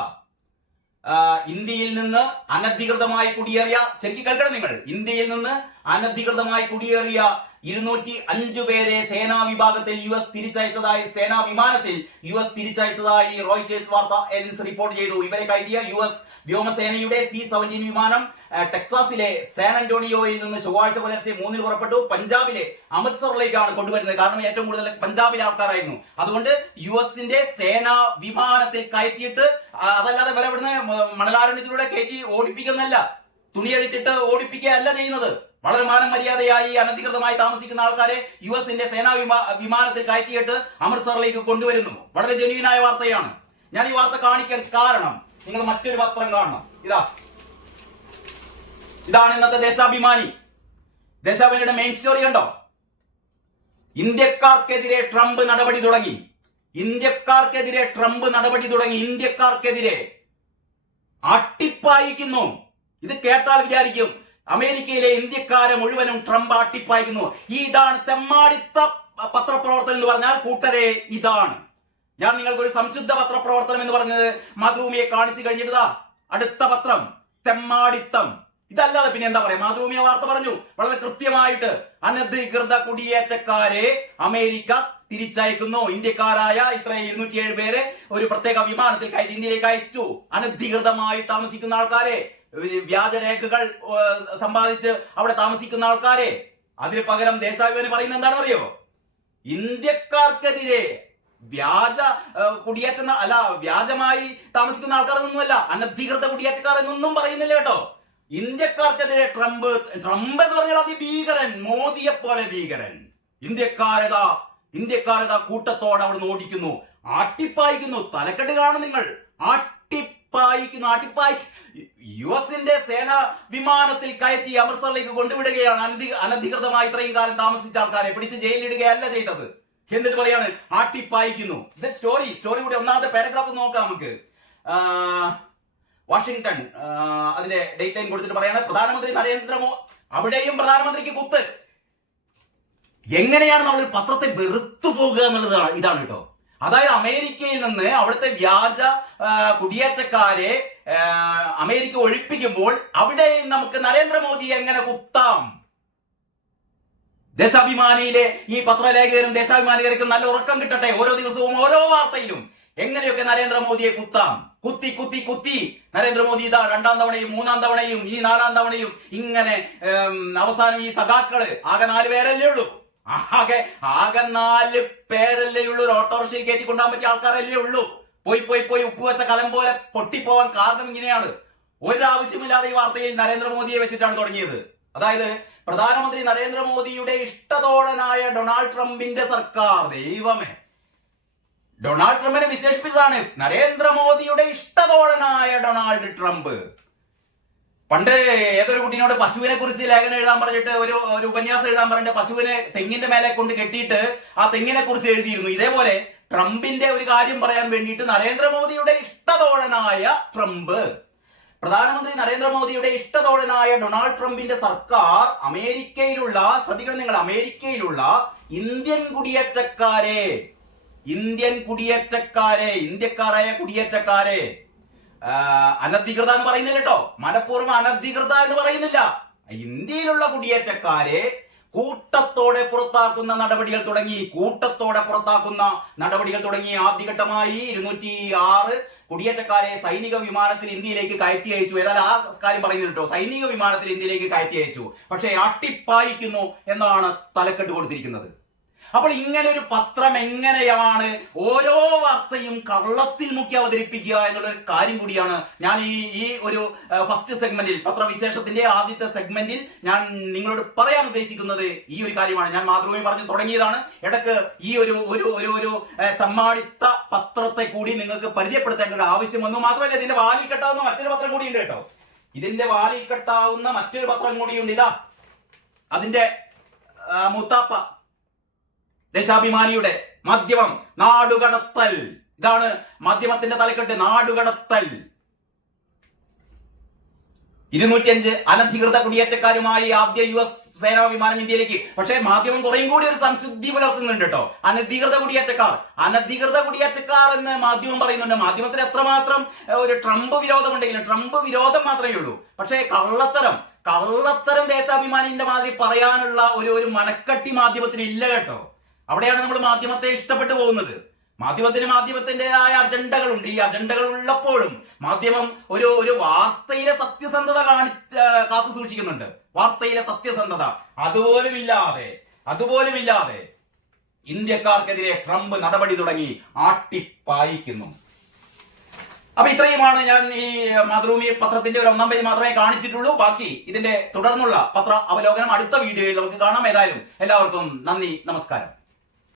A: ഇന്ത്യയിൽ നിന്ന് അനധികൃതമായി കുടിയേറിയ ശരിക്കും കേൾക്കണം നിങ്ങൾ. ഇന്ത്യയിൽ നിന്ന് അനധികൃതമായി കുടിയേറിയ ഇരുന്നൂറ്റി അഞ്ചു പേരെ സേനാ വിഭാഗത്തിൽ യു എസ് തിരിച്ചയച്ചതായി സേനാ വിമാനത്തിൽ യു എസ് തിരിച്ചയച്ചതായി റോയിറ്റേഴ്സ് വാർത്ത ഏജൻസി റിപ്പോർട്ട് ചെയ്തു. ഇവരെ കയറ്റിയ യു എസ് വ്യോമസേനയുടെ സി സെവന്റീൻ വിമാനം ടെക്സാസിലെ സാൻ അന്റോണിയോയിൽ നിന്ന് ചൊവ്വാഴ്ച പുലർച്ചെ മൂന്നിൽ പുറപ്പെട്ടു. പഞ്ചാബിലെ അമൃത്സറിലേക്കാണ് കൊണ്ടുവരുന്നത്. കാരണം ഏറ്റവും കൂടുതൽ പഞ്ചാബിലെ ആൾക്കാരായിരുന്നു. അതുകൊണ്ട് യു എസിന്റെ സേനാ വിമാനത്തിൽ കയറ്റിയിട്ട് അതല്ലാതെ ഇവരെ ഇവിടുന്ന് മണലാരണ്യത്തിലൂടെ കയറ്റി ഓടിപ്പിക്കുന്നല്ല തുണിയഴിച്ചിട്ട് ഓടിപ്പിക്കുകയല്ല ചെയ്യുന്നത്. വളരെ മാനം മര്യാദയായി അനധികൃതമായി താമസിക്കുന്ന ആൾക്കാരെ യു എസിന്റെ സേനാ വിമാ- വിമാനത്തിൽ കയറ്റിയിട്ട് അമൃത്സറിലേക്ക് കൊണ്ടുവരുന്നു. വളരെ ജനുവിനായ വാർത്തയാണ്. ഞാൻ ഈ വാർത്ത കാണിക്കാൻ കാരണം നിങ്ങൾ മറ്റൊരു പത്രം കാണണം. ഇതാ. ഇതാണ് ഇന്നത്തെ ദേശാഭിമാനി. ദേശാഭിമാനിയുടെ മെയിൻ സ്റ്റോറി കണ്ടോ? ഇന്ത്യക്കാർക്കെതിരെ ട്രംപ് നടപടി തുടങ്ങി. ഇന്ത്യക്കാർക്കെതിരെ ട്രംപ് നടപടി തുടങ്ങി. ഇന്ത്യക്കാർക്കെതിരെ അട്ടിപ്പായിക്കുന്നു. ഇത് കേട്ടാൽ വിചാരിക്കും. അമേരിക്കയിലെ ഇന്ത്യക്കാരെ മുഴുവനും ട്രംപ് അട്ടിപ്പായിക്കുന്നു ഇതാണ് തെമ്മാടിത്ത പത്രപ്രവർത്തനം എന്ന് പറഞ്ഞാൽ കൂട്ടരെ ഇതാണ്. ഞാൻ നിങ്ങൾക്ക് ഒരു സംശുദ്ധ പത്രപ്രവർത്തനം എന്ന് പറഞ്ഞത് മാതൃഭൂമിയെ കാണിച്ചു കഴിഞ്ഞിട്ടാ അടുത്ത പത്രം തെമ്മാടിത്തം. ഇതല്ലാതെ പിന്നെ എന്താ പറയാ? മാതൃഭൂമിയെ വാർത്ത പറഞ്ഞു. വളരെ കൃത്യമായിട്ട് അനധികൃത കുടിയേറ്റക്കാരെ അമേരിക്ക തിരിച്ചയക്കുന്നു. ഇന്ത്യക്കാരായ ഇത്ര ഇരുന്നൂറ്റിയേഴ് പേരെ ഒരു പ്രത്യേക വിമാനത്തിൽ കയറ്റി ഇന്ത്യയിലേക്ക് അയച്ചു. അനധികൃതമായി താമസിക്കുന്ന ആൾക്കാരെ വ്യാജരേഖകൾ സമ്പാദിച്ച് അവിടെ താമസിക്കുന്ന ആൾക്കാരെ. അതിന് പകരം ദേശാഭിമാനി പറയുന്നത് എന്താണെന്ന് അറിയോ ഇന്ത്യക്കാർക്കെതിരെ വ്യാജ കുടിയേറ്റ അല്ല വ്യാജമായി താമസിക്കുന്ന ആൾക്കാരൊന്നുമല്ല അനധികൃത കുടിയേറ്റക്കാർ എന്നൊന്നും പറയുന്നില്ല കേട്ടോ. ഇന്ത്യക്കാർക്കെതിരെ ട്രംപ് ട്രംപ് എന്ന് പറഞ്ഞാൽ അതിഭീകരൻ മോദിയെ പോലെ ഭീകരൻ. ഇന്ത്യക്കാരതാ ഇന്ത്യക്കാരതാ കൂട്ടത്തോടെ അവിടെ ഓടിക്കുന്നു ആട്ടിപ്പായിക്കുന്നു. തലക്കെട്ട് കാണും നിങ്ങൾ. ആട്ടിപ്പായിക്കുന്നു ആട്ടിപ്പായി യു എസിന്റെ സേന വിമാനത്തിൽ കയറ്റി അമൃത്സറിലേക്ക് കൊണ്ടുവിടുകയാണ് അനധി അനധികൃതമായി ഇത്രയും കാലം താമസിച്ച ആൾക്കാരെ. പിടിച്ച് ജയിലിടുകയല്ല ചെയ്തത്. എന്നിട്ട് പറയാണ് ആട്ടിപ്പായിക്കുന്നു. ഇത് സ്റ്റോറി സ്റ്റോറി കൂടി ഒന്നാമത്തെ പാരഗ്രാഫ് നോക്കാം നമുക്ക്. വാഷിംഗ്ടൺ അതിന്റെ ഡേറ്റ് ലൈൻ കൊടുത്തിട്ട് പറയാണ് പ്രധാനമന്ത്രി നരേന്ദ്രമോ അവിടെയും പ്രധാനമന്ത്രിക്ക് കുത്ത്. എങ്ങനെയാണ് നമ്മൾ പത്രത്തെ വെറുത്തു പോകുക എന്നുള്ളതാണ് ഇതാണ് കേട്ടോ. അതായത് അമേരിക്കയിൽ നിന്ന് അവിടുത്തെ വ്യാജ കുടിയേറ്റക്കാരെ അമേരിക്ക ഒഴിപ്പിക്കുമ്പോൾ അവിടെ നമുക്ക് നരേന്ദ്രമോദി എങ്ങനെ കുത്താം? ദേശാഭിമാനിയിലെ ഈ പത്രലേഖകരും ദേശാഭിമാനികർക്കും നല്ല ഉറക്കം കിട്ടട്ടെ ഓരോ ദിവസവും ഓരോ വാർത്തയിലും. എങ്ങനെയൊക്കെ നരേന്ദ്രമോദിയെ കുത്താം? കുത്തി കുത്തി കുത്തി. നരേന്ദ്രമോദി ഇതാ രണ്ടാം തവണയും മൂന്നാം തവണയും ഈ നാലാം തവണയും ഇങ്ങനെ അവസാനം ഈ സഖാക്കൾ ആകെ നാല് പേരല്ലേ ഉള്ളൂ. ആകെ ആകെ നാല് പേരല്ലേ ഉള്ളൂ. ഒരു ഓട്ടോറിക്ഷയിൽ കയറ്റി കൊണ്ടുപോകാൻ പറ്റിയ ആൾക്കാരല്ലേ ഉള്ളൂ. പോയി പോയി പോയി ഉപ്പ് വെച്ച കലം പോലെ പൊട്ടിപ്പോവാൻ കാരണം ഇങ്ങനെയാണ്. ഒരാവശ്യമില്ലാതെ ഈ വാർത്തയിൽ നരേന്ദ്രമോദിയെ വെച്ചിട്ടാണ് തുടങ്ങിയത്. അതായത് പ്രധാനമന്ത്രി നരേന്ദ്രമോദിയുടെ ഇഷ്ടതോഴനായ ഡൊണാൾഡ് ട്രംപിന്റെ സർക്കാർ. ദൈവമേ. ഡൊണാൾഡ് ട്രംപിനെ വിശേഷിപ്പിച്ചതാണ്. നരേന്ദ്രമോദിയുടെ ഇഷ്ടതോഴനായ ഡൊണാൾഡ് ട്രംപ്. പണ്ട് ഏതൊരു കുട്ടീനോട് പശുവിനെ കുറിച്ച് ലേഖനം എഴുതാൻ പറഞ്ഞിട്ട് ഒരു ഒരു ഉപന്യാസം എഴുതാൻ പറഞ്ഞിട്ട് പശുവിനെ തെങ്ങിന്റെ മേലെ കൊണ്ട് കെട്ടിയിട്ട് ആ തെങ്ങിനെ കുറിച്ച് എഴുതിയിരുന്നു. ഇതേപോലെ ട്രംപിന്റെ ഒരു കാര്യം പറയാൻ വേണ്ടിയിട്ട് നരേന്ദ്രമോദിയുടെ ഇഷ്ടതോഴനായ ട്രംപ് പ്രധാനമന്ത്രി നരേന്ദ്രമോദിയുടെ ഇഷ്ടതോഴനായ ഡൊണാൾഡ് ട്രംപിന്റെ സർക്കാർ അമേരിക്കയിലുള്ള ശ്രദ്ധിക്കണം നിങ്ങൾ അമേരിക്കയിലുള്ള ഇന്ത്യൻ കുടിയേറ്റക്കാരെ ഇന്ത്യൻ കുടിയേറ്റക്കാരെ ഇന്ത്യക്കാരായ കുടിയേറ്റക്കാരെ അനധികൃത എന്ന് പറയുന്നില്ല കേട്ടോ. മനഃപൂർവം അനധികൃത എന്ന് പറയുന്നില്ല. ഇന്ത്യയിലുള്ള കുടിയേറ്റക്കാരെ കൂട്ടത്തോടെ പുറത്താക്കുന്ന നടപടികൾ തുടങ്ങി. കൂട്ടത്തോടെ പുറത്താക്കുന്ന നടപടികൾ തുടങ്ങി. ആദ്യഘട്ടമായി ഇരുന്നൂറ്റി ആറ് കുടിയേറ്റക്കാരെ സൈനിക വിമാനത്തിൽ ഇന്ത്യയിലേക്ക് കയറ്റി അയച്ചു. ഏതായാലും ആ കാര്യം പറയുന്നത് കേട്ടോ. സൈനിക വിമാനത്തിൽ ഇന്ത്യയിലേക്ക് കയറ്റി അയച്ചു. പക്ഷേ അട്ടിപ്പായിക്കുന്നു എന്നാണ് തലക്കെട്ട് കൊടുത്തിരിക്കുന്നത്. അപ്പോൾ ഇങ്ങനെ ഒരു പത്രം എങ്ങനെയാണ് ഓരോ വാർത്തയും കള്ളത്തിൽ മുക്കി അവതരിപ്പിക്കുക എന്നുള്ള ഒരു കാര്യം കൂടിയാണ് ഞാൻ ഈ ഈ ഒരു ഫസ്റ്റ് സെഗ്മെന്റിൽ പത്രവിശേഷത്തിന്റെ ആദ്യത്തെ സെഗ്മെന്റിൽ ഞാൻ നിങ്ങളോട് പറയാൻ ഉദ്ദേശിക്കുന്നത് ഈ ഒരു കാര്യമാണ്. ഞാൻ മാതൃഭൂമി പറഞ്ഞു തുടങ്ങിയതാണ്. ഇടയ്ക്ക് ഈ ഒരു ഒരു ഒരു ഒരു തമ്മാടിത്ത പത്രത്തെ കൂടി നിങ്ങൾക്ക് പരിചയപ്പെടുത്തേണ്ട ഒരു ആവശ്യം വന്നു. മാത്രമല്ല ഇതിന്റെ വാലിൽ കെട്ടാവുന്ന മറ്റൊരു പത്രം കൂടി ഉണ്ട് കേട്ടോ. ഇതിന്റെ വാലിൽ കെട്ടാവുന്ന മറ്റൊരു പത്രം കൂടിയുണ്ട്. ഇതാ അതിന്റെ മൂത്താപ്പ മുത്താപ്പ ദേശാഭിമാനിയുടെ മദ്യമം നാടുകടത്തൽ. ഇതാണ് മദ്യമത്തിന്റെ തലക്കെട്ട് നാടുകടത്തൽ. ഇരുന്നൂറ്റിയഞ്ച് അനധികൃത കുടിയേറ്റക്കാരുമായി ആദ്യ യു എസ് സേനാ വിമാനം ഇന്ത്യയിലേക്ക്. പക്ഷേ മാധ്യമം കുറേയും കൂടി ഒരു സംശുദ്ധി പുലർത്തുന്നുണ്ട് കേട്ടോ അനധികൃത കുടിയേറ്റക്കാർ. അനധികൃത കുടിയേറ്റക്കാർ എന്ന് മാധ്യമം പറയുന്നുണ്ട്. മാധ്യമത്തിൽ എത്രമാത്രം ഒരു ട്രംപ് വിരോധമുണ്ടെങ്കിലും ട്രംപ് വിരോധം മാത്രമേ ഉള്ളൂ. പക്ഷേ കള്ളത്തരം കള്ളത്തരം ദേശാഭിമാനിന്റെ മാതിരി പറയാനുള്ള ഒരു ഒരു മനക്കട്ടി മാധ്യമത്തിന് ഇല്ല കേട്ടോ. അവിടെയാണ് നമ്മൾ മാധ്യമത്തെ ഇഷ്ടപ്പെട്ടു പോകുന്നത്. മാധ്യമത്തിന് മാധ്യമത്തിന്റെതായ അജണ്ടകളുണ്ട്. ഈ അജണ്ടകൾ ഉള്ളപ്പോഴും മാധ്യമം ഒരു ഒരു വാർത്തയിലെ സത്യസന്ധത കാണി കാത്തു സൂക്ഷിക്കുന്നുണ്ട്. വാർത്തയിലെ സത്യസന്ധത. അതുപോലുമില്ലാതെ അതുപോലുമില്ലാതെ ഇന്ത്യക്കാർക്കെതിരെ ട്രംപ് നടപടി തുടങ്ങി ആട്ടിപ്പായിക്കുന്നു. അപ്പൊ ഇത്രയുമാണ് ഞാൻ ഈ മാതൃഭൂമി പത്രത്തിന്റെ ഒരു ഒന്നാം പേജ് മാത്രമേ കാണിച്ചിട്ടുള്ളൂ. ബാക്കി ഇതിന്റെ തുടർന്നുള്ള പത്ര അവലോകനം അടുത്ത വീഡിയോയിൽ നമുക്ക് കാണാം. ഏതായാലും എല്ലാവർക്കും നന്ദി നമസ്കാരം.